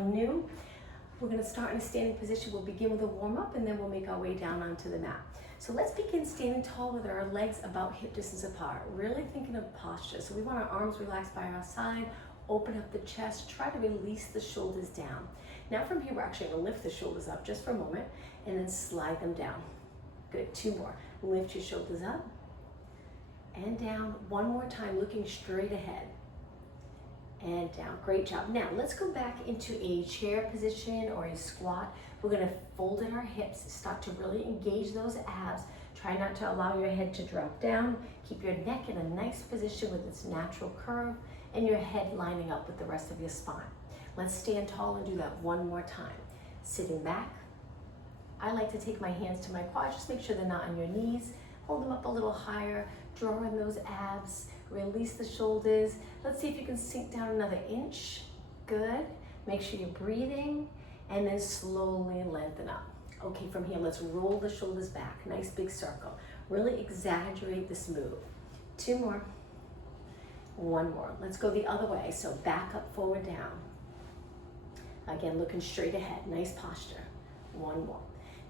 New. We're going to start in a standing position. We'll begin with a warm-up and then we'll make our way down onto the mat. So let's begin standing tall with our legs about hip distance apart, really thinking of posture. So we want our arms relaxed by our side, open up the chest, try to release the shoulders down. Now from here, we're actually going to lift the shoulders up just for a moment and then slide them down. Good, 2 more. Lift your shoulders up and down. 1 more time, looking straight ahead. And down, great job. Now let's go back into a chair position or a squat. We're gonna fold in our hips, start to really engage those abs. Try not to allow your head to drop down. Keep your neck in a nice position with its natural curve and your head lining up with the rest of your spine. Let's stand tall and do that 1 more time. Sitting back. I like to take my hands to my quads, just make sure they're not on your knees. Hold them up a little higher, draw in those abs, release the shoulders. Let's see if you can sink down another inch. Good. Make sure you're breathing and then slowly lengthen up. Okay, from here, let's roll the shoulders back. Nice big circle. Really exaggerate this move. 2 more. 1 more. Let's go the other way. So back up, forward, down. Again, looking straight ahead. Nice posture. 1 more.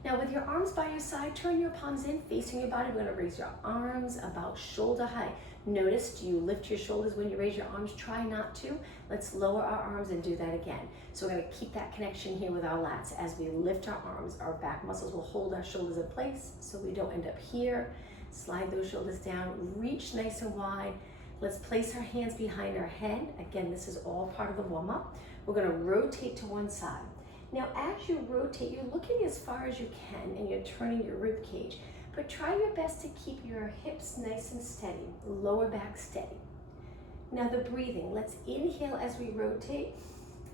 Now with your arms by your side, turn your palms in, facing your body. We're gonna raise your arms about shoulder height. Notice, do you lift your shoulders when you raise your arms? Try not to. Let's lower our arms and do that again. So we're gonna keep that connection here with our lats. As we lift our arms, our back muscles will hold our shoulders in place so we don't end up here. Slide those shoulders down, reach nice and wide. Let's place our hands behind our head. Again, this is all part of the warm-up. We're gonna rotate to one side. Now, as you rotate, you're looking as far as you can and you're turning your rib cage, but try your best to keep your hips nice and steady, lower back steady. Now the breathing, let's inhale as we rotate,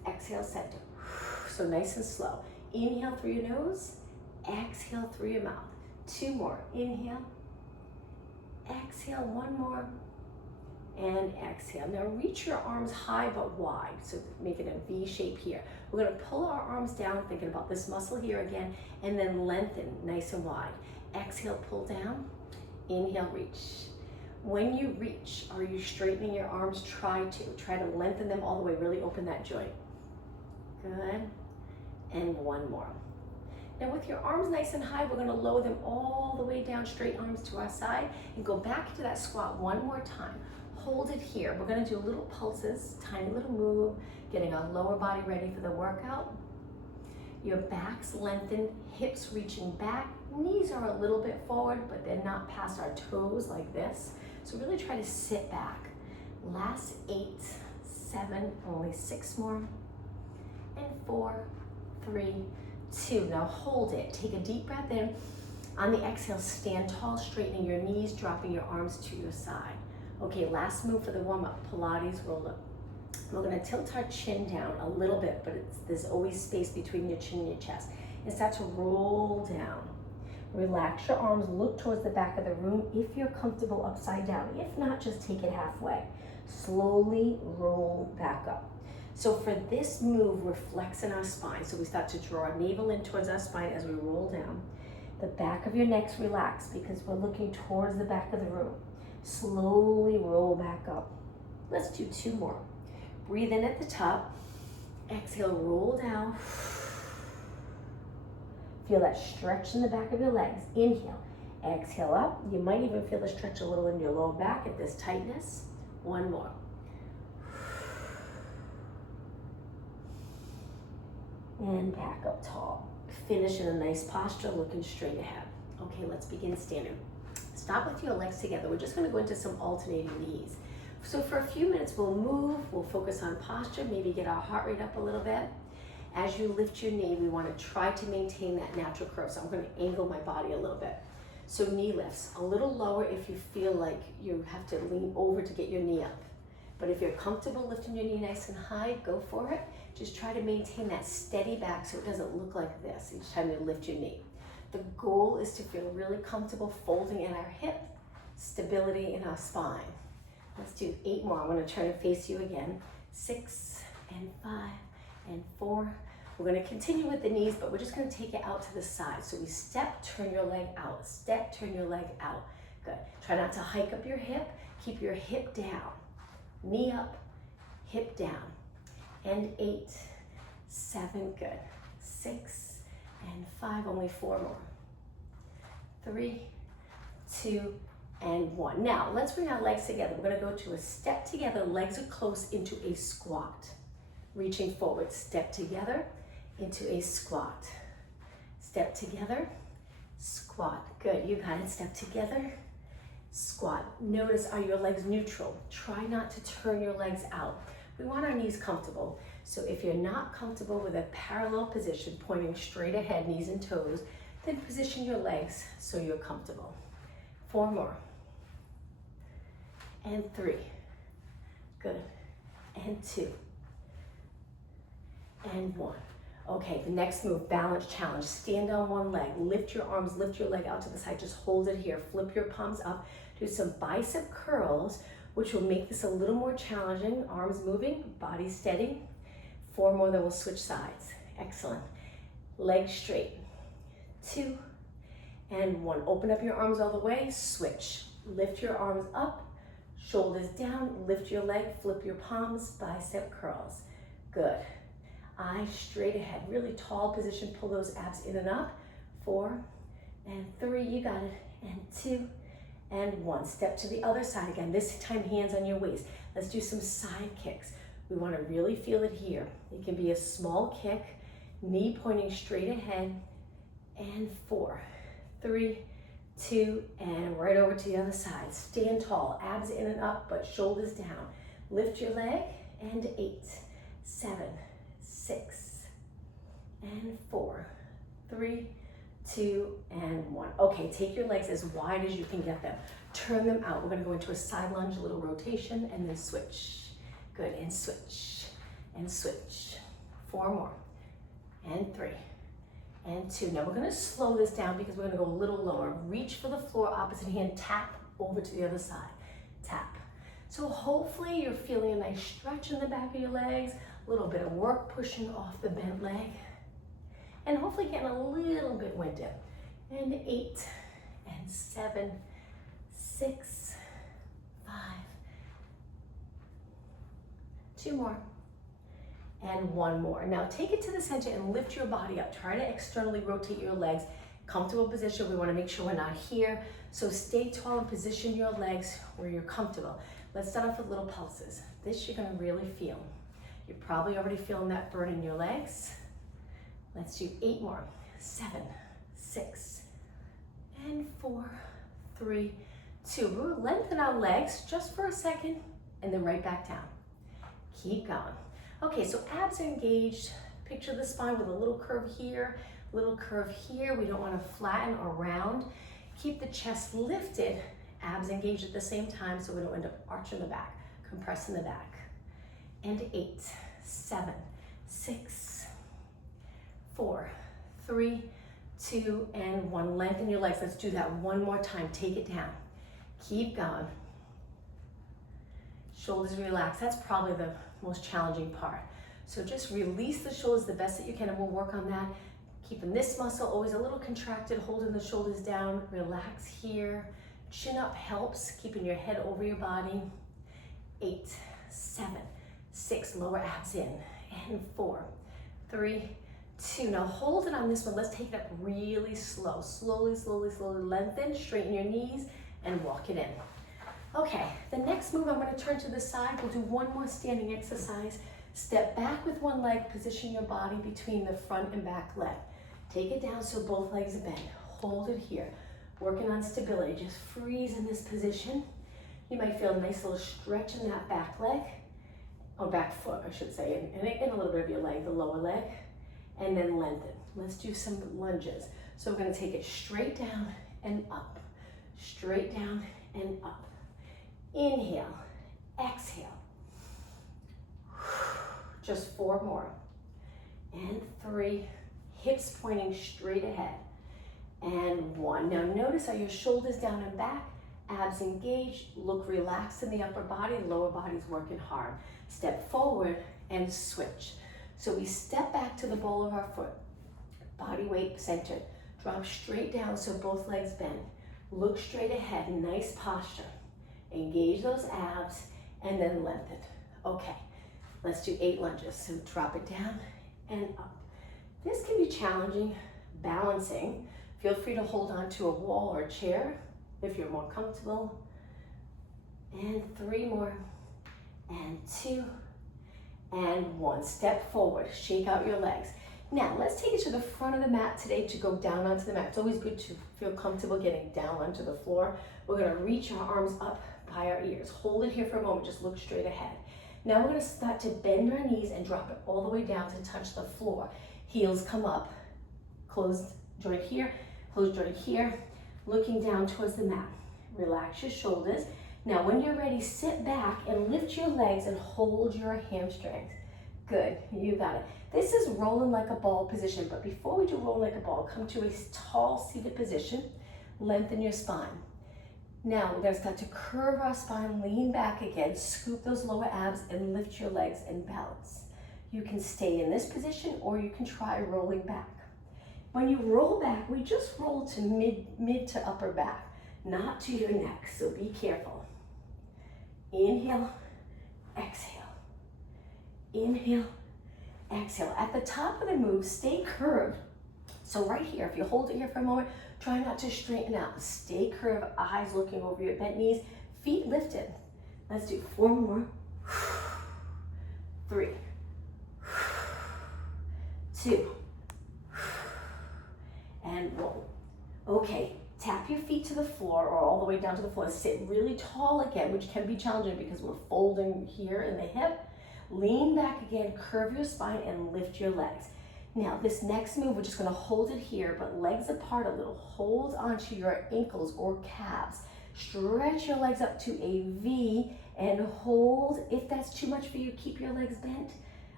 exhale center. So nice and slow. Inhale through your nose, exhale through your mouth. 2 more, inhale, exhale, 1 more, and exhale. Now reach your arms high but wide, so make it a V shape here. We're gonna pull our arms down, thinking about this muscle here again, and then lengthen nice and wide. Exhale, pull down, inhale, reach. When you reach, are you straightening your arms? Try to lengthen them all the way, really open that joint. Good, and 1 more. Now with your arms nice and high, we're gonna lower them all the way down, straight arms to our side, and go back into that squat 1 more time. Hold it here. We're gonna do little pulses, tiny little move, getting our lower body ready for the workout. Your back's lengthened, hips reaching back, knees are a little bit forward, but they're not past our toes like this. So really try to sit back. Last 8, 7, only 6 more, and 4, 3, 2. Now hold it. Take a deep breath in. On the exhale, stand tall, straightening your knees, dropping your arms to your side. Okay, last move for the warm-up, Pilates roll up. We're gonna tilt our chin down a little bit, but there's always space between your chin and your chest. And start to roll down. Relax your arms, look towards the back of the room if you're comfortable upside down. If not, just take it halfway. Slowly roll back up. So for this move, we're flexing our spine. So we start to draw our navel in towards our spine as we roll down. The back of your neck's relaxed because we're looking towards the back of the room. Slowly roll back up. Let's do 2 more. Breathe in at the top. Exhale, roll down. Feel that stretch in the back of your legs. Inhale, exhale up. You might even feel the stretch a little in your lower back at this tightness. 1 more. And back up tall. Finish in a nice posture, looking straight ahead. Okay, let's begin standing. Stop with your legs together. We're just gonna go into some alternating knees. So for a few minutes, we'll move, we'll focus on posture, maybe get our heart rate up a little bit. As you lift your knee, we wanna try to maintain that natural curve. So I'm gonna angle my body a little bit. So knee lifts, a little lower if you feel like you have to lean over to get your knee up. But if you're comfortable lifting your knee nice and high, go for it. Just try to maintain that steady back so it doesn't look like this each time you lift your knee. The goal is to feel really comfortable folding in our hip, stability in our spine. Let's do 8 more. I'm gonna turn and face you again. 6 and 5 and 4. We're gonna continue with the knees, but we're just gonna take it out to the side. So we step, turn your leg out. Step, turn your leg out. Good. Try not to hike up your hip. Keep your hip down. Knee up, hip down. And 8, 7, good. 6 and 5, only 4 more. 3, 2, and 1. Now, let's bring our legs together. We're gonna go to a step together, legs are close, into a squat. Reaching forward, step together, into a squat. Step together, squat. Good, you got it. Step together, squat. Notice, are your legs neutral? Try not to turn your legs out. We want our knees comfortable. So if you're not comfortable with a parallel position, pointing straight ahead, knees and toes, then position your legs so you're comfortable. 4 more. And 3. Good. And 2. And 1. Okay, the next move, balance challenge. Stand on one leg, lift your arms, lift your leg out to the side, just hold it here, flip your palms up, do some bicep curls, which will make this a little more challenging. Arms moving, body steady. 4 more, then we'll switch sides. Excellent. Legs straight. 2 and 1. Open up your arms all the way, switch. Lift your arms up, shoulders down, lift your leg, flip your palms, bicep curls. Good. Eyes straight ahead, really tall position, pull those abs in and up. 4 and 3, you got it, and 2 and 1. Step to the other side again, this time hands on your waist. Let's do some side kicks. We want to really feel it here. It can be a small kick, knee pointing straight ahead, and 4, 3, 2, and right over to the other side. Stand tall, abs in and up, but shoulders down. Lift your leg, and 8, 7, 6, and 4, 3, 2, and 1. Okay, take your legs as wide as you can get them. Turn them out. We're gonna go into a side lunge, a little rotation, and then switch. Good, and switch, and switch. 4 more, and 3, and 2. Now we're gonna slow this down because we're gonna go a little lower. Reach for the floor, opposite hand, tap over to the other side, tap. So hopefully you're feeling a nice stretch in the back of your legs, a little bit of work pushing off the bent leg, and hopefully getting a little bit winded. And 8, and 7, 6, 5, 2 more, and 1 more. Now take it to the center and lift your body up. Try to externally rotate your legs. Comfortable position, we wanna make sure we're not here. So stay tall and position your legs where you're comfortable. Let's start off with little pulses. This you're gonna really feel. You're probably already feeling that burn in your legs. Let's do 8 more. 7, 6, and 4, 3, 2. We'll lengthen our legs just for a second and then right back down. Keep going. Okay, so abs are engaged. Picture the spine with a little curve here, little curve here. We don't want to flatten or round. Keep the chest lifted, abs engaged at the same time so we don't end up arching the back, compressing the back. And 8, 7, 6, 4, 3, 2, and 1. Lengthen your legs. Let's do that one more time. Take it down. Keep going. Shoulders relax. That's probably the most challenging part. So just release the shoulders the best that you can, and we'll work on that. Keeping this muscle always a little contracted, holding the shoulders down. Relax here. Chin up helps, keeping your head over your body. 8, 7, 6, lower abs in, and 4, 3, 2. Now hold it on this one. Let's take it up really slow. Slowly, slowly, slowly lengthen, straighten your knees, and walk it in. Okay, the next move, I'm gonna turn to the side. We'll do one more standing exercise. Step back with one leg, position your body between the front and back leg. Take it down so both legs are bent. Hold it here. Working on stability, just freeze in this position. You might feel a nice little stretch in that back leg, or back foot, I should say, and a little bit of your leg, the lower leg, and then lengthen. Let's do some lunges. So we're gonna take it straight down and up, straight down and up. Inhale, exhale. Just 4 more. And 3, hips pointing straight ahead. And 1. Now notice, are your shoulders down and back, abs engaged, look relaxed in the upper body, lower body's working hard. Step forward and switch. So we step back to the ball of our foot, body weight centered. Drop straight down so both legs bend. Look straight ahead, nice posture. Engage those abs and then lengthen. Okay, let's do 8 lunges. So drop it down and up. This can be challenging, balancing. Feel free to hold on to a wall or a chair if you're more comfortable. And 3 more, and 2, and 1. Step forward, shake out your legs. Now, let's take it to the front of the mat today to go down onto the mat. It's always good to feel comfortable getting down onto the floor. We're gonna reach our arms up by our ears. Hold it here for a moment, just look straight ahead. Now we're gonna start to bend our knees and drop it all the way down to touch the floor. Heels come up, closed joint here, closed joint here, looking down towards the mat. Relax your shoulders. Now when you're ready, sit back and lift your legs and hold your hamstrings. Good, you got it. This is rolling like a ball position, but before we do roll like a ball, come to a tall seated position, lengthen your spine. Now we're gonna start to curve our spine, lean back again, scoop those lower abs and lift your legs and balance. You can stay in this position or you can try rolling back. When you roll back, we just roll to mid to upper back, not to your neck, so be careful. Inhale, exhale. Inhale, exhale. At the top of the move, stay curved. So right here, if you hold it here for a moment, try not to straighten out. Stay curved, eyes looking over your bent knees, feet lifted. Let's do 4 more. 3, 2, and roll. Okay, tap your feet to the floor or all the way down to the floor. Sit really tall again, which can be challenging because we're folding here in the hip. Lean back again, curve your spine and lift your legs. Now this next move, we're just gonna hold it here, but legs apart a little. Hold onto your ankles or calves. Stretch your legs up to a V and hold. If that's too much for you, keep your legs bent.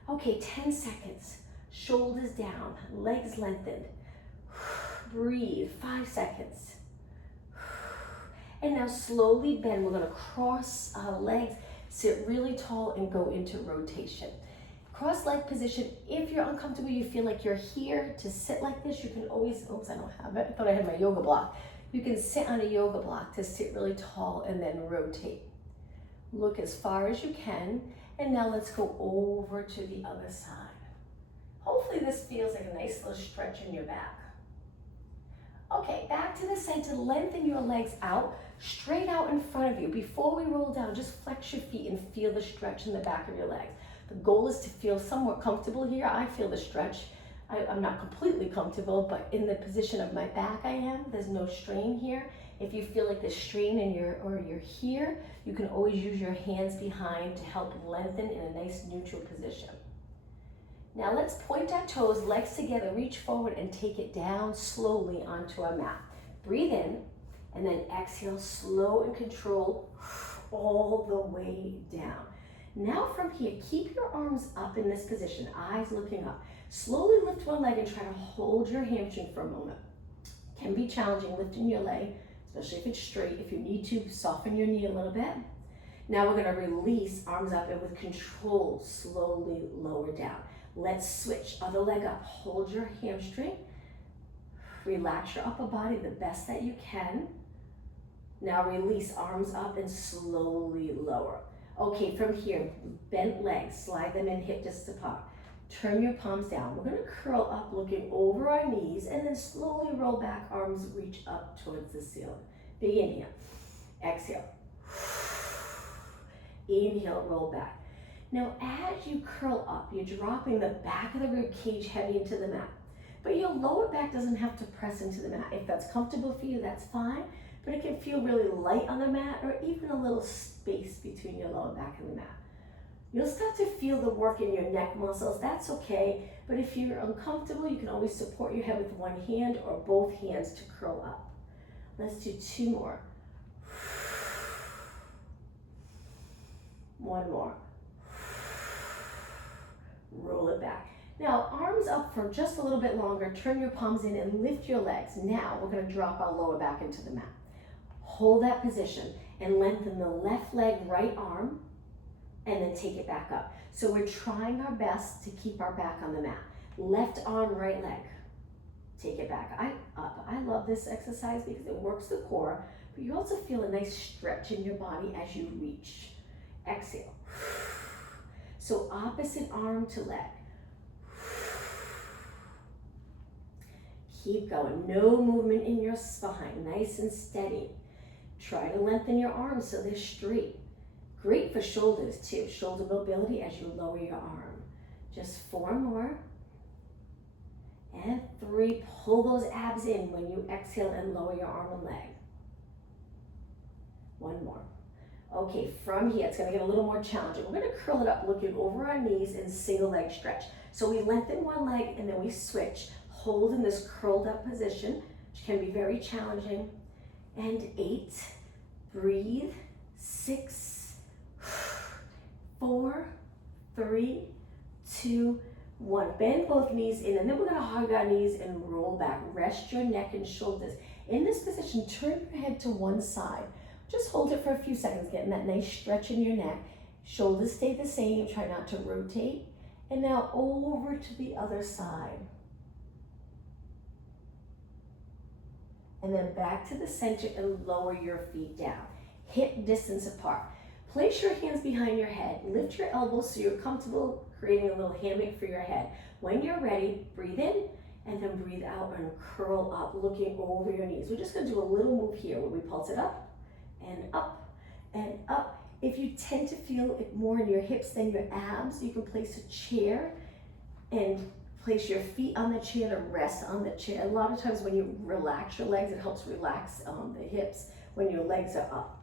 Okay, 10 seconds. Shoulders down, legs lengthened. Breathe, 5 seconds. And now slowly bend. We're gonna cross our legs, sit really tall and go into rotation. Cross leg position. If you're uncomfortable, you feel like you're here to sit like this, you can always, oops, I don't have it. I thought I had my yoga block. You can sit on a yoga block to sit really tall and then rotate. Look as far as you can. And now let's go over to the other side. Hopefully this feels like a nice little stretch in your back. Okay, back to the center, lengthen your legs out, straight out in front of you. Before we roll down, just flex your feet and feel the stretch in the back of your legs. The goal is to feel somewhat comfortable here. I feel the stretch. I'm not completely comfortable, but in the position of my back I am. There's no strain here. If you feel like there's strain in you're here, you can always use your hands behind to help lengthen in a nice neutral position. Now let's point our toes, legs together, reach forward and take it down slowly onto our mat. Breathe in and then exhale, slow and controlled all the way down. Now from here, keep your arms up in this position, eyes looking up. Slowly lift one leg and try to hold your hamstring for a moment. Can be challenging lifting your leg, especially if it's straight. If you need to, soften your knee a little bit. Now we're gonna release, arms up, and with control, slowly lower down. Let's switch, other leg up, hold your hamstring. Relax your upper body the best that you can. Now release, arms up and slowly lower. Okay, from here, bent legs, slide them in hip distance apart. Turn your palms down. We're gonna curl up, looking over our knees, and then slowly roll back, arms reach up towards the ceiling. Big inhale, exhale. Inhale, roll back. Now, as you curl up, you're dropping the back of the rib cage heavy into the mat. But your lower back doesn't have to press into the mat. If that's comfortable for you, that's fine. But it can feel really light on the mat or even a little space between your lower back and the mat. You'll start to feel the work in your neck muscles. That's okay. But if you're uncomfortable, you can always support your head with one hand or both hands to curl up. Let's do 2 more. 1 more. Roll it back. Now, arms up for just a little bit longer. Turn your palms in and lift your legs. Now, we're going to drop our lower back into the mat. Hold that position and lengthen the left leg, right arm, and then take it back up. So we're trying our best to keep our back on the mat. Left arm, right leg. Take it back up. I love this exercise because it works the core, but you also feel a nice stretch in your body as you reach. Exhale. So opposite arm to leg. Keep going. No movement in your spine. Nice and steady. Try to lengthen your arms so they're straight. Great for shoulders too. Shoulder mobility as you lower your arm. Just 4 more. And 3. Pull those abs in when you exhale and lower your arm and leg. 1 more. Okay, from here, it's gonna get a little more challenging. We're gonna curl it up, looking over our knees and single leg stretch. So we lengthen one leg and then we switch. Hold in this curled up position, which can be very challenging. And 8, breathe, 6, 4, 3, 2, 1. Bend both knees in, and then we're gonna hug our knees and roll back. Rest your neck and shoulders. In this position, turn your head to one side. Just hold it for a few seconds, getting that nice stretch in your neck. Shoulders stay the same, try not to rotate. And now over to the other side. And then back to the center and lower your feet down. Hip distance apart. Place your hands behind your head. Lift your elbows so you're comfortable, creating a little hammock for your head. When you're ready, breathe in and then breathe out and curl up, looking over your knees. We're just gonna do a little move here where we pulse it up and up and up. If you tend to feel it more in your hips than your abs, you can place a chair and place your feet on the chair to rest on the chair. A lot of times when you relax your legs, it helps relax the hips when your legs are up.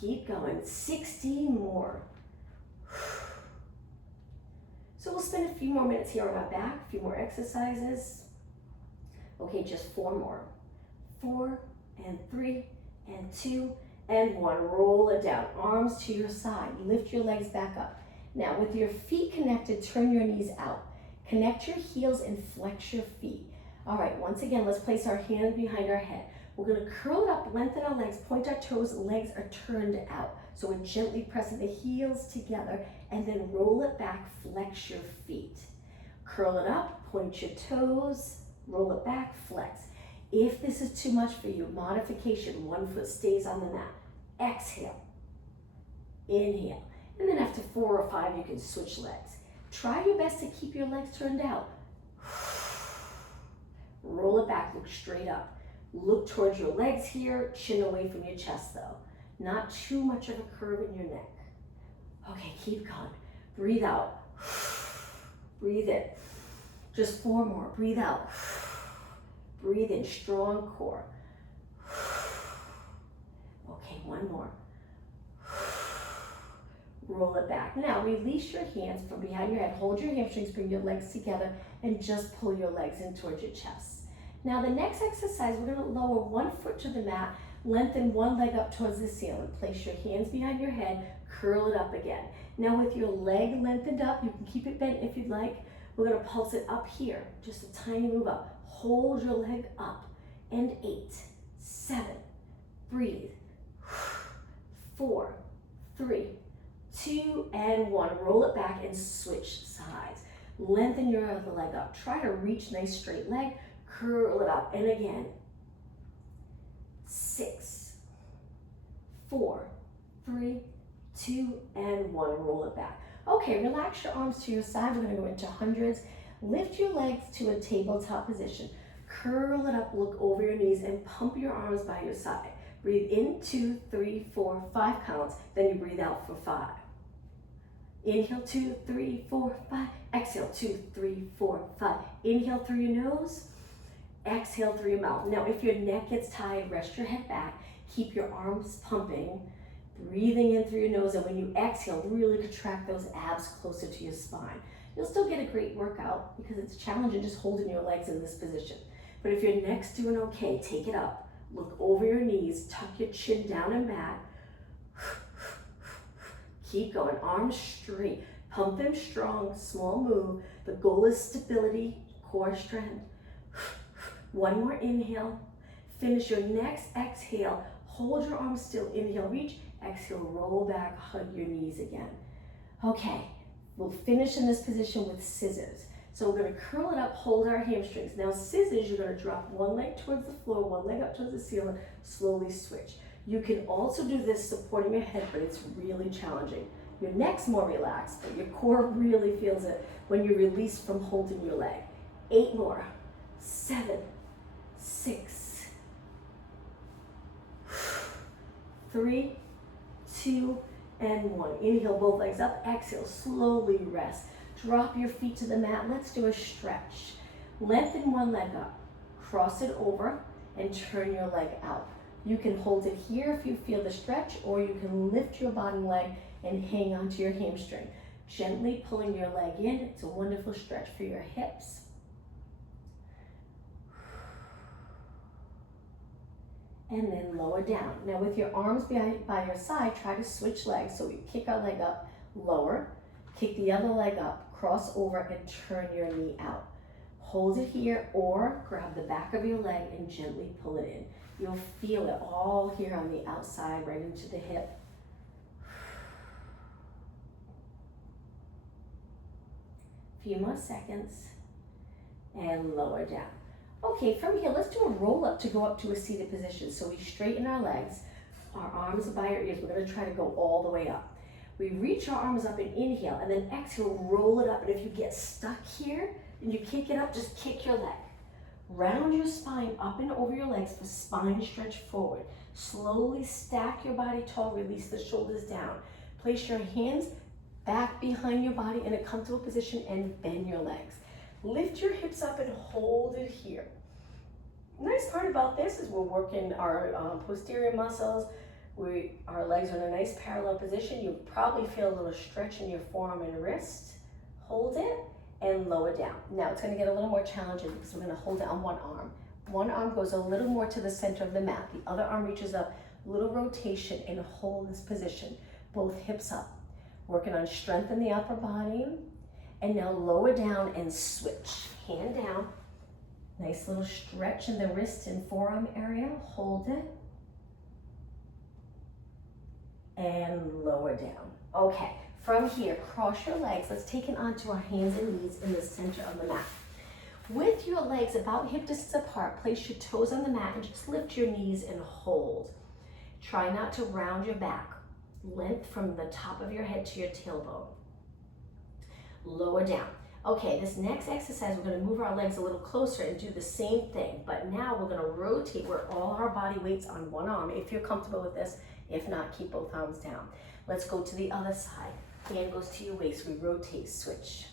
Keep going, 16 more. So we'll spend a few more minutes here on our back, a few more exercises. Okay, just 4 more. 4 and 3 and 2 and 1. Roll it down, arms to your side. Lift your legs back up. Now with your feet connected, turn your knees out. Connect your heels and flex your feet. All right, once again, let's place our hands behind our head. We're gonna curl it up, lengthen our legs, point our toes, legs are turned out. So we're gently pressing the heels together and then roll it back, flex your feet. Curl it up, point your toes, roll it back, flex. If this is too much for you, modification, 1 foot stays on the mat. Exhale, inhale. And then after 4 or 5, you can switch legs. Try your best to keep your legs turned out. Roll it back, look straight up. Look towards your legs here, chin away from your chest though. Not too much of a curve in your neck. Okay, keep going. Breathe out. Breathe in. Just 4 more. Breathe out. Breathe in, strong core. Okay, 1 more. Roll it back. Now release your hands from behind your head. Hold your hamstrings, bring your legs together, and just pull your legs in towards your chest. Now the next exercise, we're gonna lower 1 foot to the mat, lengthen 1 leg up towards the ceiling. Place your hands behind your head, curl it up again. Now with your leg lengthened up, you can keep it bent if you'd like. We're gonna pulse it up here, just a tiny move up. Hold your leg up, and 8, 7, breathe, 4, 3, 2, and 1. Roll it back and switch sides. Lengthen your other leg up. Try to reach nice straight leg, curl it up, and again. 6, 4, 3, 2, and 1. Roll it back. Okay, relax your arms to your side. We're gonna go into hundreds. Lift your legs to a tabletop position. Curl it up, look over your knees, and pump your arms by your side. Breathe in, 2, 3, 4, 5 counts. Then you breathe out for 5. Inhale, 2, 3, 4, 5. Exhale, 2, 3, 4, 5. Inhale through your nose. Exhale through your mouth. Now, if your neck gets tired, rest your head back. Keep your arms pumping. Breathing in through your nose. And when you exhale, really contract those abs closer to your spine. You'll still get a great workout because it's challenging just holding your legs in this position. But if your neck's doing okay, take it up. Look over your knees. Tuck your chin down and back. Keep going, arms straight. Pump them strong, small move. The goal is stability, core strength. 1 more inhale. Finish your next exhale. Hold your arms still. Inhale, reach. Exhale, roll back, hug your knees again. Okay, we'll finish in this position with scissors. So we're gonna curl it up, hold our hamstrings. Now scissors, you're gonna drop 1 leg towards the floor, 1 leg up towards the ceiling, slowly switch. You can also do this supporting your head, but it's really challenging. Your neck's more relaxed, but your core really feels it when you release from holding your leg. 8 more, 7, 6, 3, 2, and 1. Inhale both legs up, exhale, slowly rest. Drop your feet to the mat. Let's do a stretch. Lengthen one leg up, cross it over, and turn your leg out. You can hold it here if you feel the stretch, or you can lift your bottom leg and hang onto your hamstring. Gently pulling your leg in. It's a wonderful stretch for your hips. And then lower down. Now with your arms by your side, try to switch legs. So we kick our leg up, lower, kick the other leg up, cross over, and turn your knee out. Hold it here, or grab the back of your leg and gently pull it in. You'll feel it all here on the outside, right into the hip. Few more seconds, and lower down. Okay, from here, let's do a roll up to go up to a seated position. So we straighten our legs, our arms are by our ears. We're gonna try to go all the way up. We reach our arms up and inhale, and then exhale, roll it up. And if you get stuck here and you kick it up, just kick your leg. Round your spine up and over your legs for spine stretch forward. Slowly stack your body tall, release the shoulders down. Place your hands back behind your body in a comfortable position and bend your legs. Lift your hips up and hold it here. Nice part about this is we're working our posterior muscles. Our legs are in a nice parallel position. You probably feel a little stretch in your forearm and wrist. Hold it and lower down. Now it's gonna get a little more challenging because we're gonna hold it on one arm. One arm goes a little more to the center of the mat. The other arm reaches up, little rotation, and hold this position. Both hips up. Working on strength in the upper body. And now lower down and switch. Hand down. Nice little stretch in the wrist and forearm area. Hold it. And lower down. Okay, from here, cross your legs. Let's take it onto our hands and knees in the center of the mat. With your legs about hip distance apart, place your toes on the mat and just lift your knees and hold. Try not to round your back. Length from the top of your head to your tailbone. Lower down. Okay, this next exercise, we're gonna move our legs a little closer and do the same thing, but now we're gonna rotate where all our body weight's on one arm, if you're comfortable with this. If not, keep both arms down. Let's go to the other side. Hand goes to your waist, we rotate, switch.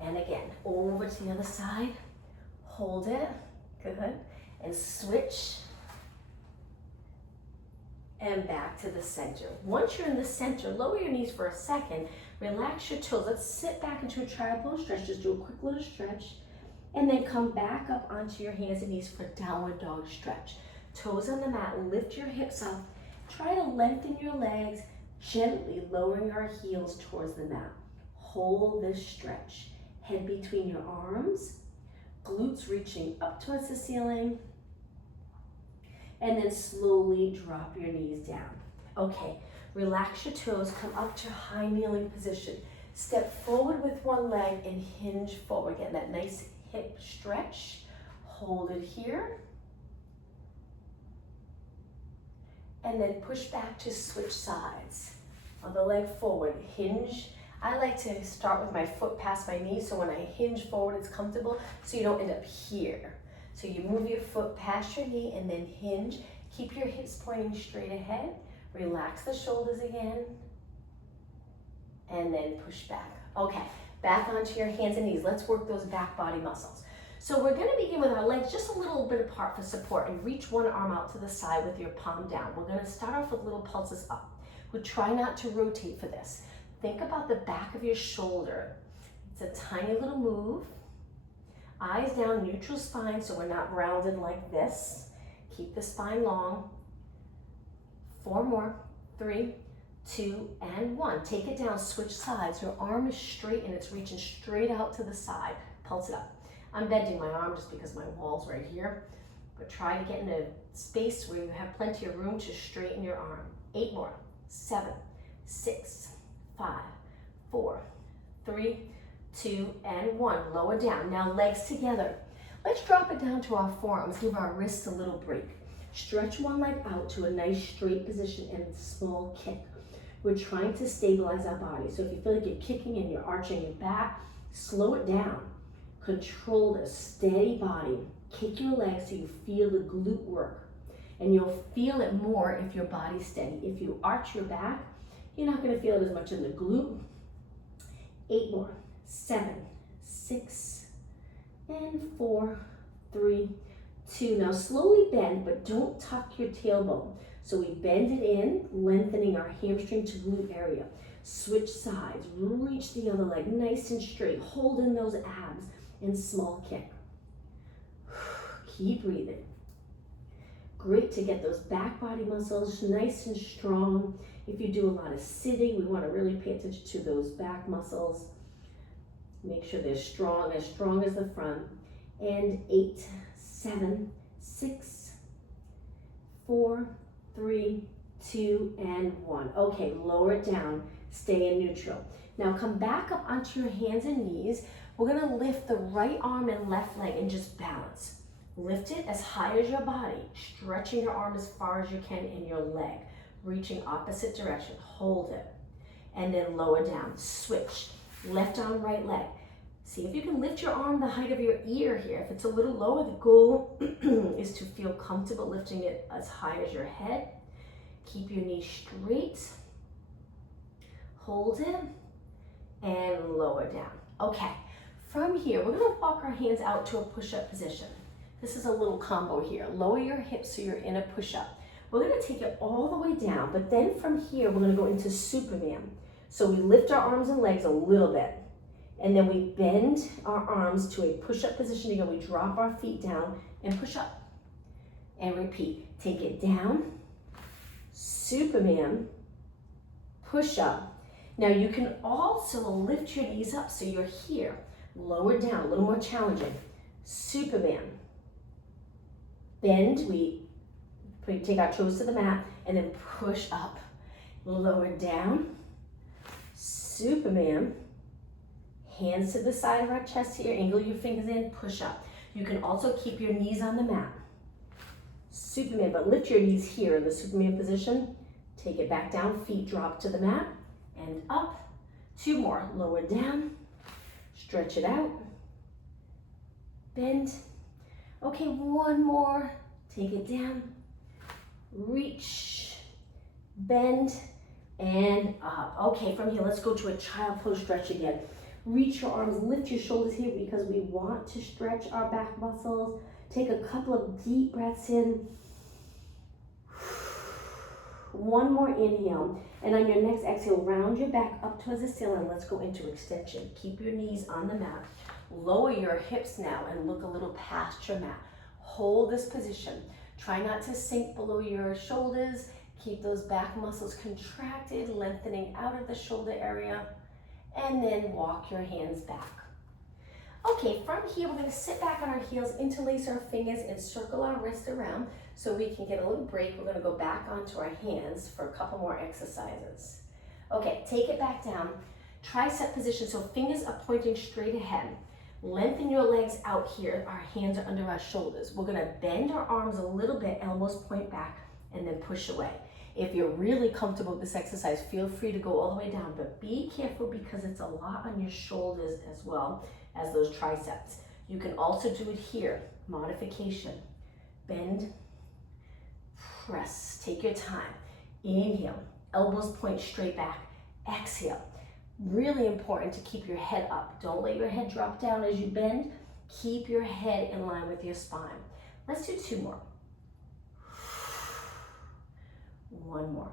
And again, over to the other side, hold it, good, and switch. And back to the center. Once you're in the center, lower your knees for a second, relax your toes. Let's sit back into a tribal stretch. Just do a quick little stretch, and then come back up onto your hands and knees for downward dog stretch. Toes on the mat, lift your hips up. Try to lengthen your legs, gently lowering our heels towards the mat. Hold this stretch. Head between your arms, glutes reaching up towards the ceiling, and then slowly drop your knees down. Okay, relax your toes, come up to high kneeling position. Step forward with one leg and hinge forward. Get that nice hip stretch. Hold it here. And then push back to switch sides. Other leg forward, hinge. I like to start with my foot past my knee, so when I hinge forward, it's comfortable, so you don't end up here. So you move your foot past your knee and then hinge. Keep your hips pointing straight ahead. Relax the shoulders again. And then push back. Okay, back onto your hands and knees. Let's work those back body muscles. So we're gonna begin with our legs just a little bit apart for support, and reach one arm out to the side with your palm down. We're gonna start off with little pulses up. We'll try not to rotate for this. Think about the back of your shoulder. It's a tiny little move. Eyes down, neutral spine, so we're not rounded like this. Keep the spine long. 4 more, 3, 2, and 1. Take it down, switch sides. Your arm is straight and it's reaching straight out to the side. Pulse it up. I'm bending my arm just because my wall's right here, but try to get in a space where you have plenty of room to straighten your arm. 8 more, 7, 6, 5, 4, 3, 2, and 1. Lower down. Now legs together. Let's drop it down to our forearms. Give our wrists a little break. Stretch one leg out to a nice straight position and small kick. We're trying to stabilize our body. So if you feel like you're kicking and you're arching your back, slow it down. Control this, steady body. Kick your legs so you feel the glute work. And you'll feel it more if your body's steady. If you arch your back, you're not gonna feel it as much in the glute. 8 more, 7, 6, and 4, 3, 2. Now slowly bend, but don't tuck your tailbone. So we bend it in, lengthening our hamstring to glute area. Switch sides, reach the other leg nice and straight. Hold in those abs and small kick. Keep breathing. Great to get those back body muscles nice and strong. If you do a lot of sitting, we want to really pay attention to those back muscles. Make sure they're as strong as the front. And 8, 7, 6, 4, 3, 2, and 1. Okay, lower it down, stay in neutral. Now come back up onto your hands and knees. We're gonna lift the right arm and left leg and just balance. Lift it as high as your body, stretching your arm as far as you can in your leg, reaching opposite direction, hold it, and then lower down, switch, left arm, right leg. See if you can lift your arm the height of your ear here. If it's a little lower, the goal is to feel comfortable lifting it as high as your head. Keep your knee straight, hold it, and lower down. Okay, from here, we're gonna walk our hands out to a push-up position. This is a little combo here. Lower your hips so you're in a push-up. We're gonna take it all the way down, but then from here, we're gonna go into Superman. So we lift our arms and legs a little bit, and then we bend our arms to a push-up position. Again, we drop our feet down and push up. And repeat, take it down, Superman, push up. Now you can also lift your knees up so you're here. Lower down, a little more challenging. Superman. Bend, we take our toes to the mat and then push up. Lower down, Superman. Hands to the side of our chest here, angle your fingers in, push up. You can also keep your knees on the mat. Superman, but lift your knees here in the Superman position. Take it back down, feet drop to the mat, and up. 2 more, lower down, stretch it out, bend. Okay, 1 more, take it down, reach, bend, and up. Okay, from here, let's go to a child pose stretch again. Reach your arms, lift your shoulders here because we want to stretch our back muscles. Take a couple of deep breaths in. 1 more inhale, and on your next exhale, round your back up towards the ceiling. Let's go into extension. Keep your knees on the mat. Lower your hips now and look a little past your mat. Hold this position. Try not to sink below your shoulders. Keep those back muscles contracted, lengthening out of the shoulder area, and then walk your hands back. Okay, from here, we're gonna sit back on our heels, interlace our fingers, and circle our wrists around so we can get a little break. We're gonna go back onto our hands for a couple more exercises. Okay, take it back down. Tricep position, so fingers are pointing straight ahead. Lengthen your legs out here. Our hands are under our shoulders. We're gonna bend our arms a little bit, elbows point back, and then push away. If you're really comfortable with this exercise, feel free to go all the way down, but be careful because it's a lot on your shoulders as well as those triceps. You can also do it here, modification. Bend, press, take your time. Inhale, elbows point straight back. Exhale. Really important to keep your head up. Don't let your head drop down as you bend. Keep your head in line with your spine. Let's do 2 more. 1 more.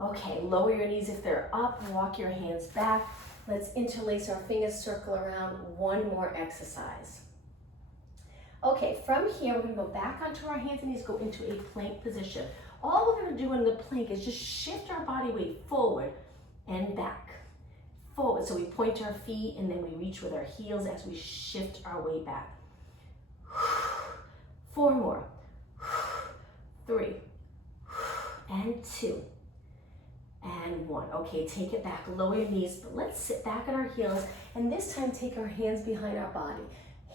Okay, lower your knees if they're up, walk your hands back. Let's interlace our fingers, circle around. 1 more exercise. Okay, from here, we're gonna go back onto our hands and knees, go into a plank position. All we're gonna do in the plank is just shift our body weight forward and back. Forward, so we point our feet and then we reach with our heels as we shift our weight back. 4 more. 3. And 2. And 1. Okay, take it back, lower your knees, but let's sit back on our heels and this time take our hands behind our body.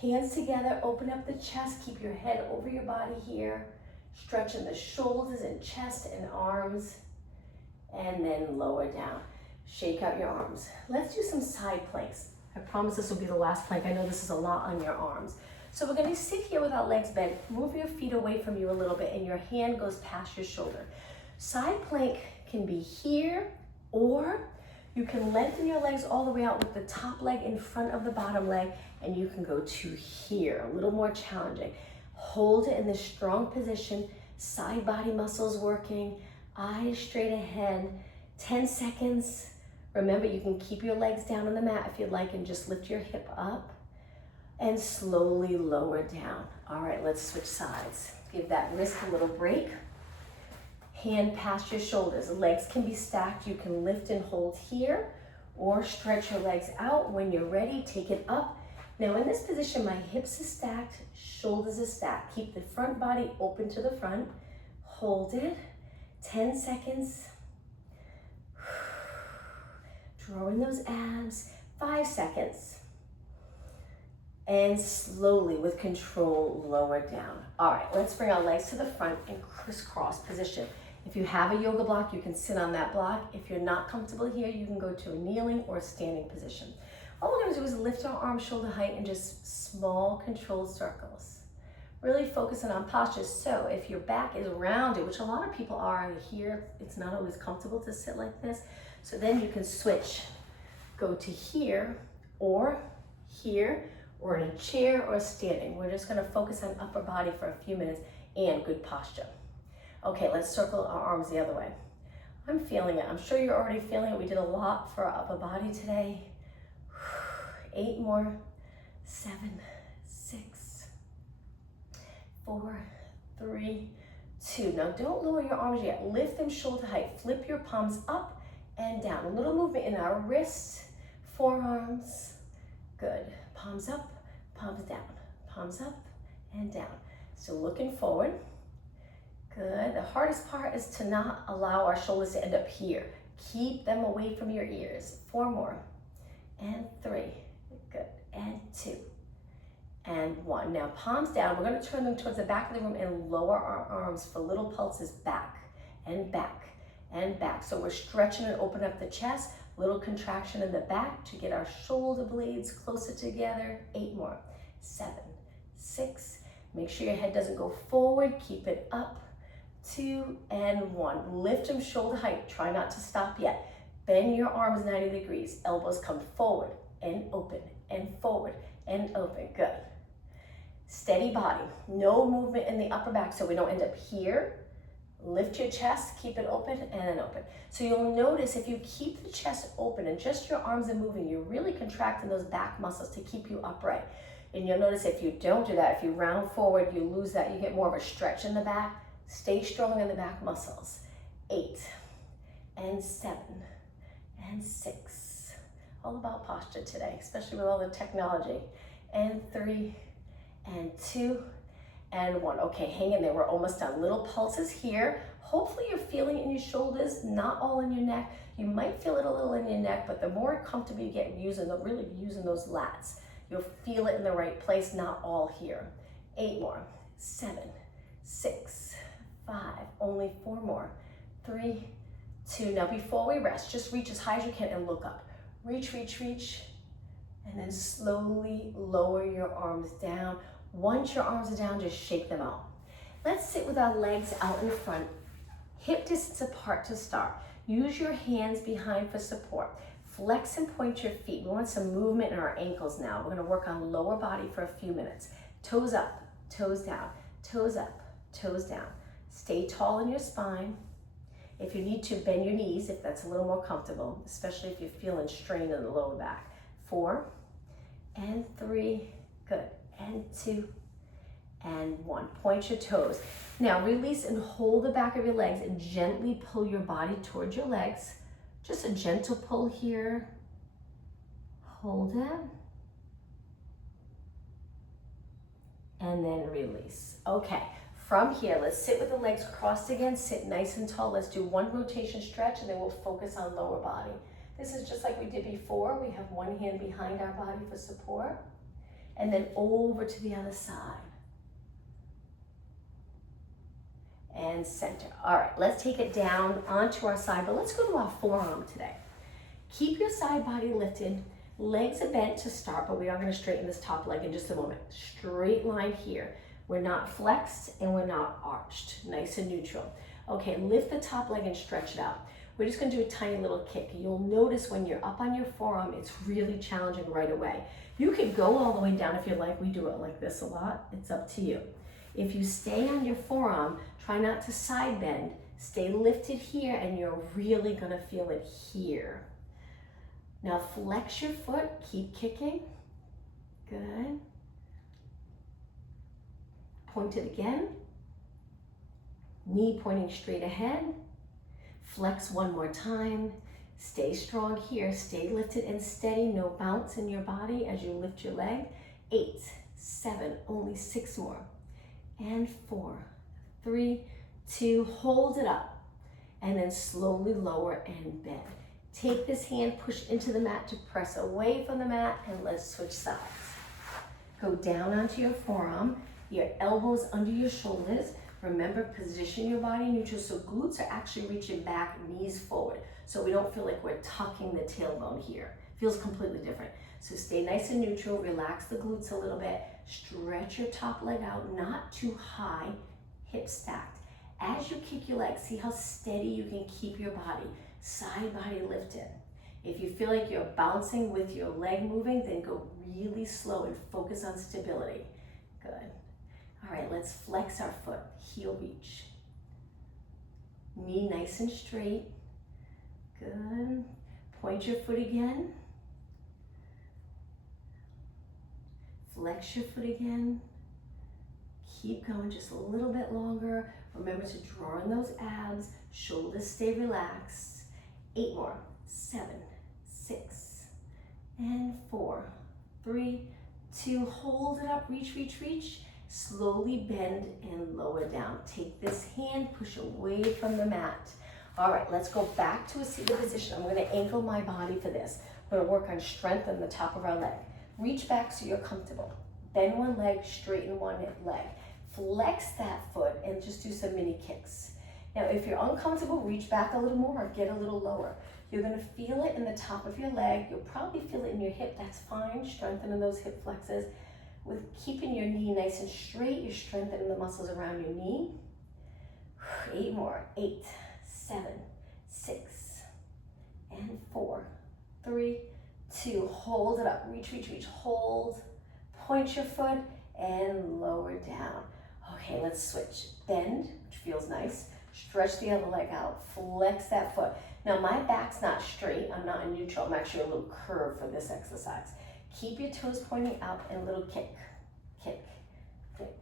Hands together, open up the chest, keep your head over your body here. Stretching the shoulders and chest and arms, and then lower down. Shake out your arms. Let's do some side planks. I promise this will be the last plank. I know this is a lot on your arms. So we're gonna sit here with our legs bent, move your feet away from you a little bit, and your hand goes past your shoulder. Side plank can be here, or you can lengthen your legs all the way out with the top leg in front of the bottom leg, and you can go to here, a little more challenging. Hold it in this strong position, side body muscles working, eyes straight ahead, 10 seconds. Remember, you can keep your legs down on the mat if you'd like, and just lift your hip up and slowly lower down. All right, let's switch sides. Give that wrist a little break. Hand past your shoulders. Legs can be stacked. You can lift and hold here, or stretch your legs out. When you're ready, take it up. Now in this position, my hips are stacked, shoulders are stacked. Keep the front body open to the front. Hold it, 10 seconds. Draw in those abs, 5 seconds. And slowly, with control, lower down. All right, let's bring our legs to the front in crisscross position. If you have a yoga block, you can sit on that block. If you're not comfortable here, you can go to a kneeling or a standing position. All we're gonna do is lift our arms shoulder height in just small controlled circles. Really focusing on posture. So if your back is rounded, which a lot of people are here, it's not always comfortable to sit like this. So then you can switch, go to here, or in a chair or standing. We're just gonna focus on upper body for a few minutes and good posture. Okay, let's circle our arms the other way. I'm feeling it. I'm sure you're already feeling it. We did a lot for our upper body today. 8 more, 7, 6, 4, 3, 2. Now don't lower your arms yet. Lift them shoulder height. Flip your palms up and down. A little movement in our wrists, forearms. Good. Palms up, palms down. Palms up and down. So looking forward. Good. The hardest part is to not allow our shoulders to end up here. Keep them away from your ears. 4 more. And 3. Good. And 2. And 1. Now palms down. We're going to turn them towards the back of the room and lower our arms for little pulses back and back and back. So we're stretching and opening up the chest. Little contraction in the back to get our shoulder blades closer together. 8 more. 7, 6. Make sure your head doesn't go forward. Keep it up. 2 and 1. Lift them shoulder height. Try not to stop yet. Bend your arms 90 degrees. Elbows come forward and open and forward and open. Good. Steady body. No movement in the upper back so we don't end up here. Lift your chest, keep it open and then open. So you'll notice if you keep the chest open and just your arms are moving, you're really contracting those back muscles to keep you upright. And you'll notice if you don't do that, if you round forward, you lose that. You get more of a stretch in the back. Stay strong in the back muscles. 8 and 7 and 6. All about posture today, especially with all the technology. And 3 and 2 and 1. Okay, hang in there. We're almost done. Little pulses here. Hopefully you're feeling it in your shoulders, not all in your neck. You might feel it a little in your neck, but the more comfortable you get really using those lats, you'll feel it in the right place, not all here. 8 more. 7, 6, 5. Only 4 more. 3, 2. Now before we rest, just reach as high as you can and look up. Reach, reach, reach. And then slowly lower your arms down. Once your arms are down, just shake them out. Let's sit with our legs out in front, hip distance apart to start. Use your hands behind for support. Flex and point your feet. We want some movement in our ankles now. We're gonna work on lower body for a few minutes. Toes up, toes down, toes up, toes down. Stay tall in your spine. If you need to, bend your knees if that's a little more comfortable, especially if you're feeling strain in the lower back. 4 and 3, good. And 2 and 1. Point your toes. Now release and hold the back of your legs and gently pull your body towards your legs. Just a gentle pull here. Hold it. And then release. Okay, from here, let's sit with the legs crossed again. Sit nice and tall. Let's do 1 rotation stretch and then we'll focus on lower body. This is just like we did before. We have one hand behind our body for support. And then over to the other side. And center. All right, let's take it down onto our side, but let's go to our forearm today. Keep your side body lifted. Legs are bent to start, but we are going to straighten this top leg in just a moment. Straight line here. We're not flexed and we're not arched. Nice and neutral. Okay, lift the top leg and stretch it out. We're just going to do a tiny little kick. You'll notice when you're up on your forearm, it's really challenging right away. You could go all the way down if you like. We do it like this a lot. It's up to you. If you stay on your forearm, try not to side bend. Stay lifted here and you're really going to feel it here. Now flex your foot, keep kicking. Good. Point it again. Knee pointing straight ahead. Flex one more time. Stay strong here. Stay lifted and steady. No bounce in your body as you lift your leg. 8, 7, only 6 more. And 4, 3, 2, hold it up. And then slowly lower and bend. Take this hand, push into the mat to press away from the mat, and let's switch sides. Go down onto your forearm, your elbows under your shoulders. Remember, position your body neutral so glutes are actually reaching back, knees forward. So we don't feel like we're tucking the tailbone here. Feels completely different. So stay nice and neutral, relax the glutes a little bit, stretch your top leg out, not too high, hips stacked. As you kick your leg, see how steady you can keep your body, side body lifted. If you feel like you're bouncing with your leg moving, then go really slow and focus on stability. Good. All right, let's flex our foot, heel reach. Knee nice and straight. Good. Point your foot again. Flex your foot again. Keep going just a little bit longer. Remember to draw in those abs. Shoulders stay relaxed. 8 more. 7, 6, and 4, 3, 2. Hold it up. Reach, reach, reach. Slowly bend and lower down. Take this hand, push away from the mat. All right, let's go back to a seated position. I'm going to angle my body for this. We're going to work on strength on the top of our leg. Reach back so you're comfortable. Bend one leg, straighten one leg. Flex that foot and just do some mini kicks. Now, if you're uncomfortable, reach back a little more or get a little lower. You're going to feel it in the top of your leg. You'll probably feel it in your hip. That's fine. Strengthening those hip flexors. With keeping your knee nice and straight, you're strengthening the muscles around your knee. 8 more. 8, 7, 6, and 4, 3, 2. Hold it up. Reach, reach, reach. Hold. Point your foot and lower down. Okay, let's switch. Bend, which feels nice. Stretch the other leg out. Flex that foot. Now my back's not straight. I'm not in neutral. I'm actually a little curved for this exercise. Keep your toes pointing up and a little kick, kick, kick.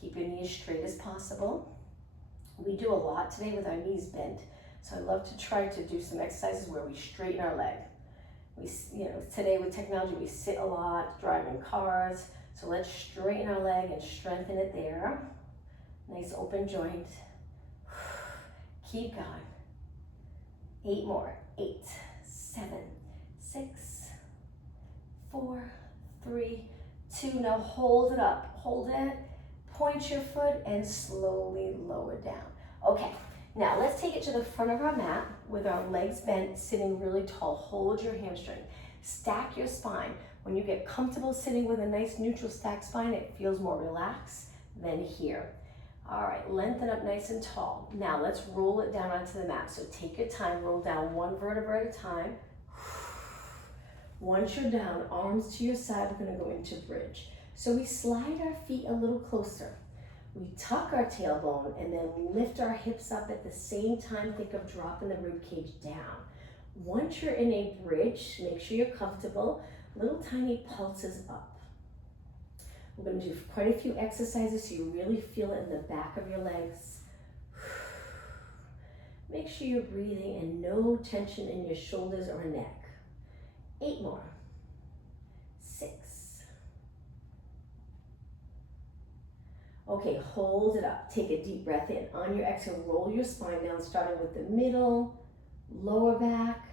Keep your knees straight as possible. We do a lot today with our knees bent. So I love to try to do some exercises where we straighten our leg. Today with technology, we sit a lot, driving cars. So let's straighten our leg and strengthen it there. Nice open joint. Keep going. 8 more. 8, 7, 6, 4, 3, 2. Now hold it up. Hold it. Point your foot and slowly lower down. Okay. Now let's take it to the front of our mat with our legs bent, sitting really tall. Hold your hamstring. Stack your spine. When you get comfortable sitting with a nice neutral stacked spine, it feels more relaxed than here. All right, lengthen up nice and tall. Now let's roll it down onto the mat. So take your time, roll down one vertebra at a time. Once you're down, arms to your side, we're gonna go into bridge. So we slide our feet a little closer. We tuck our tailbone and then lift our hips up at the same time. Think of dropping the rib cage down. Once you're in a bridge, make sure you're comfortable. Little tiny pulses up. We're going to do quite a few exercises so you really feel it in the back of your legs. Make sure you're breathing and no tension in your shoulders or neck. 8 more. 6. Okay, hold it up. Take a deep breath in. On your exhale, roll your spine down, starting with the middle, lower back.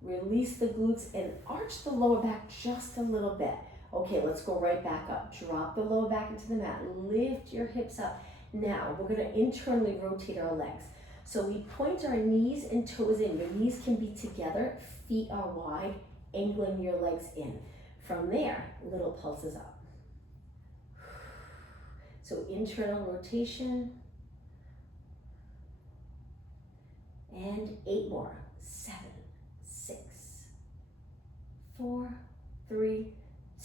Release the glutes and arch the lower back just a little bit. Okay, let's go right back up. Drop the lower back into the mat. Lift your hips up. Now, we're going to internally rotate our legs. So we point our knees and toes in. Your knees can be together. Feet are wide. angling your legs in. From there, little pulses up. So internal rotation. And 8 more. 7, 6, 4, 3,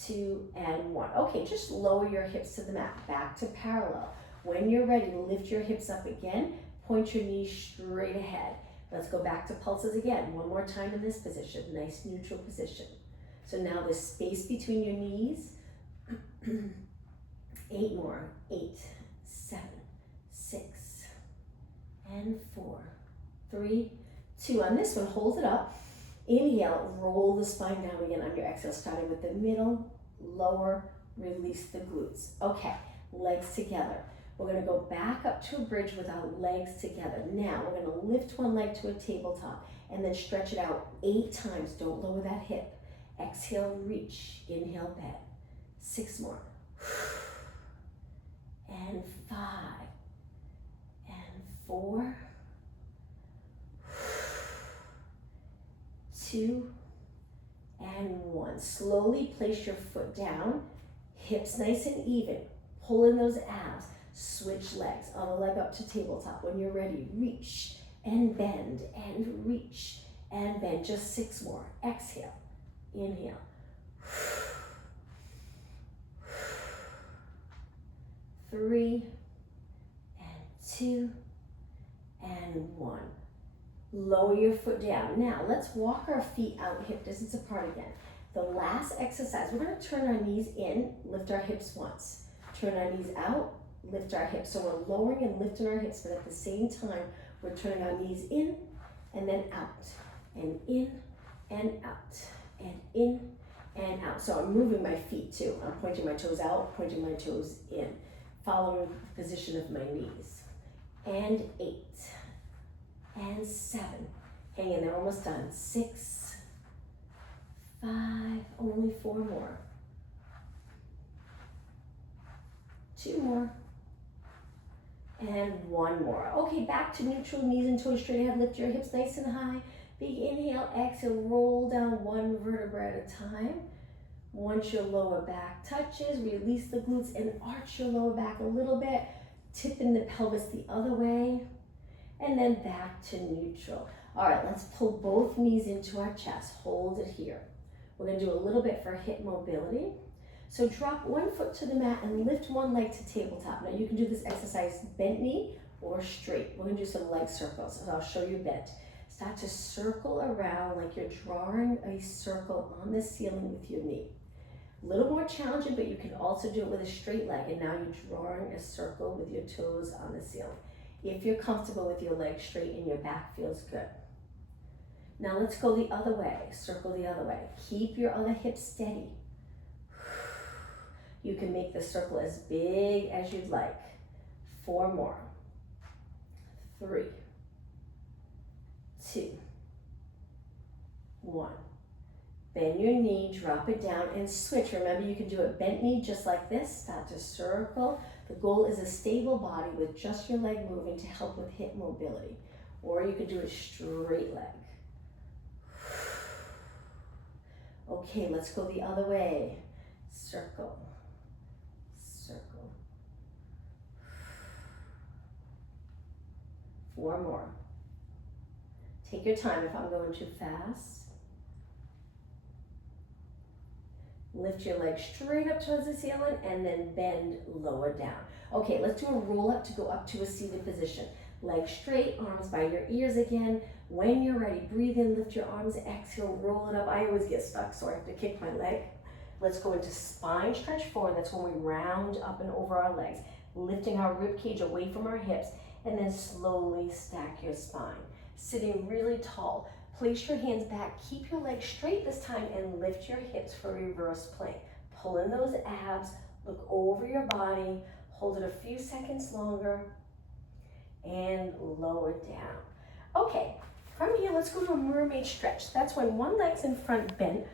2, and 1. Okay, just lower your hips to the mat, back to parallel. When you're ready, lift your hips up again, point your knees straight ahead. Let's go back to pulses again. One more time in this position, nice neutral position. So now the space between your knees, 8 more, 8, 7, 6, and 4, 3, 2. On this one, hold it up. Inhale, roll the spine down again on your exhale, starting with the middle, lower, release the glutes. Okay, legs together. We're gonna go back up to a bridge with our legs together. Now, we're gonna lift one leg to a tabletop and then stretch it out 8 times. Don't lower that hip. Exhale, reach. Inhale, bend. 6 more. And 5. And 4. 2, and 1. Slowly place your foot down, hips nice and even. Pull in those abs, switch legs. Other leg up to tabletop. When you're ready, reach and bend and reach and bend. Just 6 more. Exhale, inhale. 3, and 2, and 1. Lower your foot down. Now, let's walk our feet out hip distance apart again. The last exercise, we're going to turn our knees in, lift our hips once. Turn our knees out, lift our hips. So we're lowering and lifting our hips, but at the same time, we're turning our knees in and then out. And in and out. And in and out. So I'm moving my feet too. I'm pointing my toes out, pointing my toes in. Following the position of my knees. And 8. And 7. Hang in there, almost done. 6, 5, only 4 more. 2 more. And 1 more. Okay, back to neutral, knees and toes straight ahead. Lift your hips nice and high. Big inhale, exhale, roll down 1 vertebra at a time. Once your lower back touches, release the glutes and arch your lower back a little bit. Tipping the pelvis the other way. And then back to neutral. All right, let's pull both knees into our chest. Hold it here. We're gonna do a little bit for hip mobility. So drop one foot to the mat and lift one leg to tabletop. Now you can do this exercise bent knee or straight. We're gonna do some leg circles. So I'll show you bent. Start to circle around like you're drawing a circle on the ceiling with your knee. A little more challenging, but you can also do it with a straight leg. And now you're drawing a circle with your toes on the ceiling. If you're comfortable with your legs straight and your back feels good. Now let's go the other way. Circle the other way. Keep your other hip steady. You can make the circle as big as you'd like. 4 more. 3, 2, 1. Bend your knee, drop it down, and switch. Remember, you can do a bent knee just like this. Start to circle. The goal is a stable body with just your leg moving to help with hip mobility. Or you could do a straight leg. Okay, let's go the other way. Circle, circle. 4 more. Take your time if I'm going too fast. Lift your leg straight up towards the ceiling and then bend lower down. Okay, let's do a roll up to go up to a seated position. Legs straight, arms by your ears again. When you're ready, breathe in, lift your arms, exhale, roll it up. I always get stuck, so I have to kick my leg. Let's go into spine stretch forward. That's when we round up and over our legs, lifting our rib cage away from our hips, and then slowly stack your spine. Sitting really tall. Place your hands back, keep your legs straight this time, and lift your hips for reverse plank. Pull in those abs, look over your body, hold it a few seconds longer, and lower down. Okay, from here, let's go to a mermaid stretch. That's when one leg's in front bent,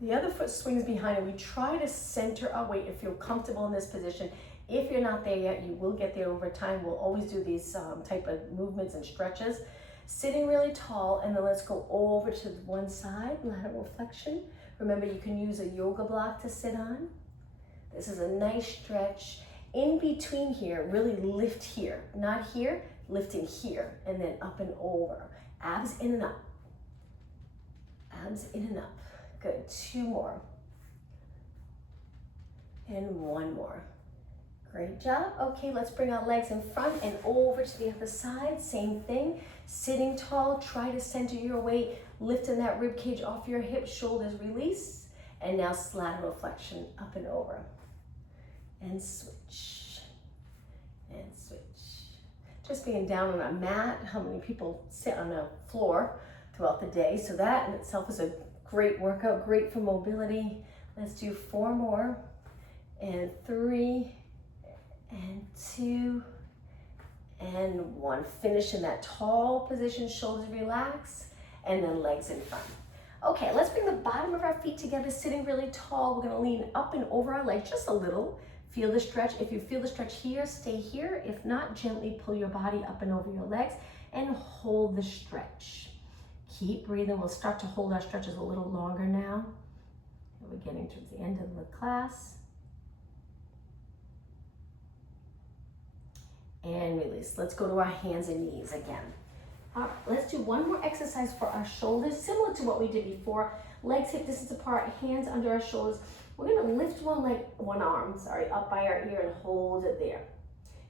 the other foot swings behind, and we try to center our weight and feel comfortable in this position. If you're not there yet, you will get there over time. We'll always do these type of movements and stretches. Sitting really tall, and then let's go over to one side, lateral flexion. Remember, you can use a yoga block to sit on. This is a nice stretch. In between here, really lift here, not here, lifting here, and then up and over. Abs in and up. Abs in and up. Good, 2 more. And 1 more. Great job. Okay, let's bring our legs in front and over to the other side. Same thing. Sitting tall, try to center your weight, lifting that rib cage off your hips, shoulders release. And now lateral flexion, up and over. And switch. And switch. Just being down on a mat, how many people sit on a floor throughout the day? So that in itself is a great workout, great for mobility. Let's do 4 more. And 3, and 2, and 1. Finish in that tall position, shoulders relax, and then legs in front. Okay, let's bring the bottom of our feet together, sitting really tall. We're gonna lean up and over our legs just a little. Feel the stretch. If you feel the stretch here, stay here. If not, gently pull your body up and over your legs and hold the stretch. Keep breathing. We'll start to hold our stretches a little longer now. We're getting towards the end of the class. And release. Let's go to our hands and knees again. All right, let's do one more exercise for our shoulders, similar to what we did before. Legs hip distance apart, hands under our shoulders. We're gonna lift one arm up by our ear and hold it there.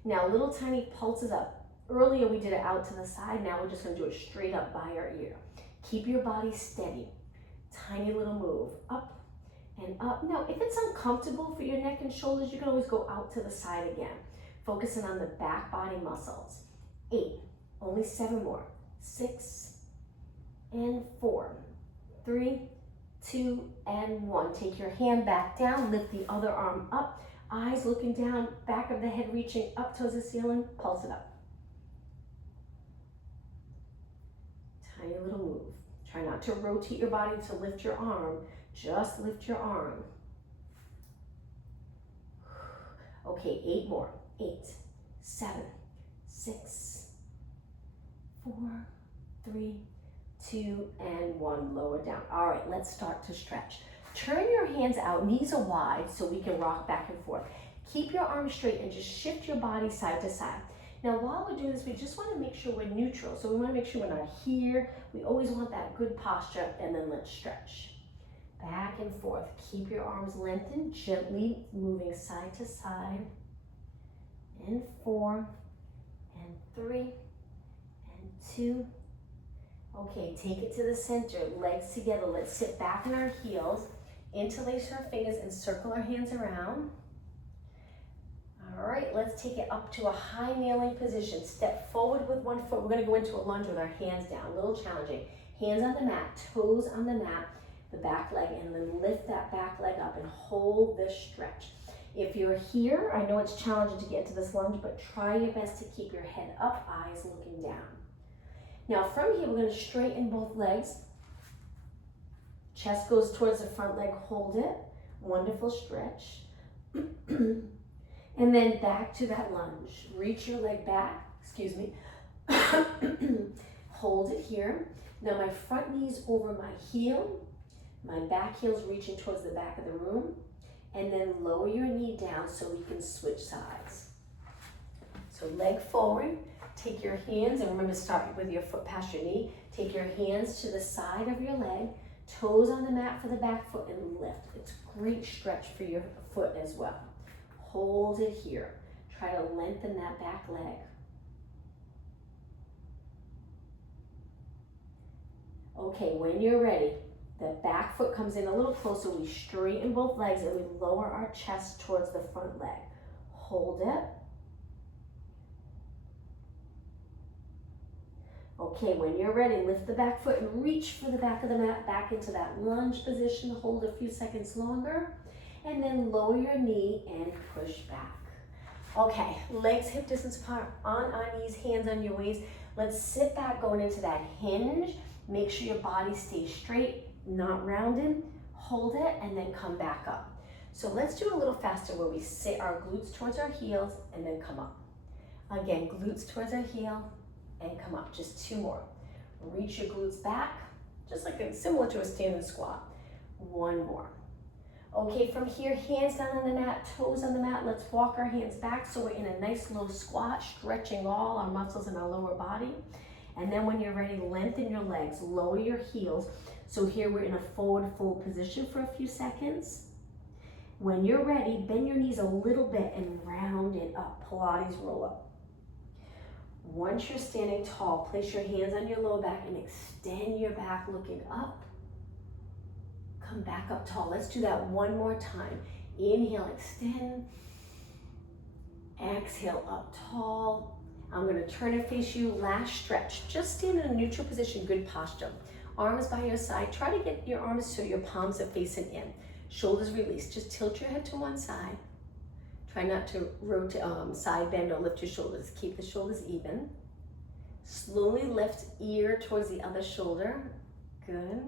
Now, little tiny pulses up. Earlier we did it out to the side. Now we're just gonna do it straight up by our ear. Keep your body steady. Tiny little move, up and up. Now, if it's uncomfortable for your neck and shoulders, you can always go out to the side again. Focusing on the back body muscles. 8, only 7 more. 6, and 4, 3, 2, and 1. Take your hand back down, lift the other arm up, eyes looking down, back of the head reaching up towards the ceiling, pulse it up. Tiny little move. Try not to rotate your body to lift your arm, just lift your arm. Okay, 8 more. 8, 7, 6, 4, 3, 2, and 1. Lower down. All right, let's start to stretch. Turn your hands out, knees are wide so we can rock back and forth. Keep your arms straight and just shift your body side to side. Now, while we're doing this, we just want to make sure we're neutral. So we want to make sure we're not here. We always want that good posture, and then let's stretch. Back and forth. Keep your arms lengthened, gently moving side to side. And 4, and 3, and 2. Okay, take it to the center, legs together. Let's sit back on our heels, interlace our fingers and circle our hands around. All right, let's take it up to a high kneeling position. Step forward with one foot. We're gonna go into a lunge with our hands down, a little challenging. Hands on the mat, toes on the mat, the back leg, and then lift that back leg up and hold this stretch. If you're here, I know it's challenging to get to this lunge, but try your best to keep your head up, eyes looking down. Now from here, we're going to straighten both legs. Chest goes towards the front leg, hold it. Wonderful stretch. And then back to that lunge. Reach your leg back, excuse me. Hold it here. Now my front knee's over my heel. My back heel's reaching towards the back of the room. And then lower your knee down so we can switch sides. So leg forward, take your hands, and remember start with your foot past your knee. Take your hands to the side of your leg, toes on the mat for the back foot, and lift. It's a great stretch for your foot as well. Hold it here. Try to lengthen that back leg. Okay, when you're ready, the back foot comes in a little closer. We straighten both legs and we lower our chest towards the front leg. Hold it. Okay, when you're ready, lift the back foot and reach for the back of the mat, back into that lunge position. Hold a few seconds longer, and then lower your knee and push back. Okay, legs hip distance apart, on our knees, hands on your waist. Let's sit back going into that hinge. Make sure your body stays straight, not rounded. Hold it and then come back up. So let's do a little faster where we sit our glutes towards our heels and then come up. Again, glutes towards our heel and come up. Just 2 more. Reach your glutes back, just like similar to a standing squat. One more. Okay, from here, hands down on the mat, toes on the mat. Let's walk our hands back so we're in a nice low squat, stretching all our muscles in our lower body. And then when you're ready, lengthen your legs, lower your heels. So here we're in a forward fold position for a few seconds. When you're ready, bend your knees a little bit and round it up. Pilates roll up. Once you're standing tall, place your hands on your lower back and extend your back looking up. Come back up tall. Let's do that one more time. Inhale, extend. Exhale, up tall. I'm going to turn and face you. Last stretch. Just stand in a neutral position, good posture. Arms by your side. Try to get your arms so your palms are facing in. Shoulders released. Just tilt your head to one side. Try not to rotate, side bend or lift your shoulders. Keep the shoulders even. Slowly lift ear towards the other shoulder. Good.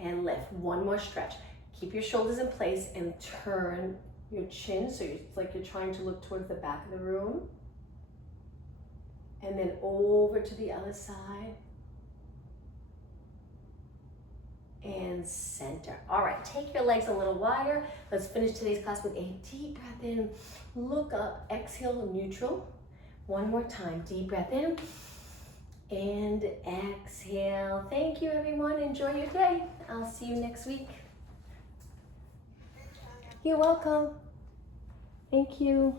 And lift. One more stretch. Keep your shoulders in place and turn your chin so it's like you're trying to look towards the back of the room. And then over to the other side. And center. All right, take your legs a little wider. Let's finish today's class with a deep breath in. Look up, exhale, neutral. One more time, deep breath in. And exhale. Thank you, everyone. Enjoy your day. I'll see you next week. You're welcome. Thank you.